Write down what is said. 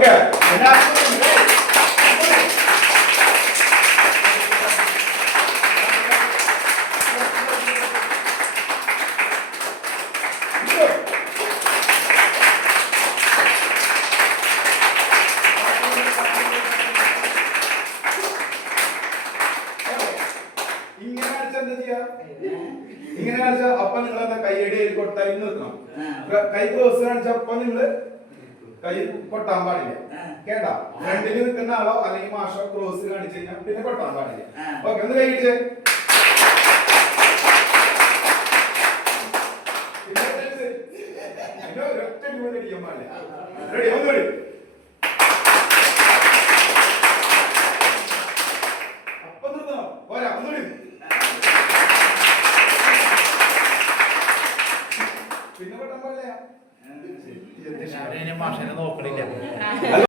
Okay ഇങ്ങനെ കാണിച്ചാൽ അപ്പൊ നിങ്ങൾ എന്താ കൈയുടെ കൊടുത്താൽ നിർത്തണം. കൈ ക്രോസ് കാണിച്ചാൽ അപ്പൊ നിങ്ങള് കൈ കൊട്ടാൻ പാടില്ല. കേട്ടാ? ഫ്രണ്ടിൽ നിൽക്കുന്ന ആളോ അല്ലെങ്കിൽ മാഷോ ക്രോസ് കാണിച്ചു കഴിഞ്ഞാൽ പിന്നെ കൊട്ടാൻ പാടില്ല. ഓക്കെ, ഒന്ന് കൈയിടിച്ചേ. ഒരൊറ്റ രൂപ അടിക്കാൻ പാടില്ല. റെഡി? ഒന്നുകൂടി. അപ്പൊ നിർത്തണം. പോരാ, ഒന്നുകൂടി. പിന്നെ കൊട്ടാൻ പാടില്ല. മാഷനെ നോക്കണില്ല.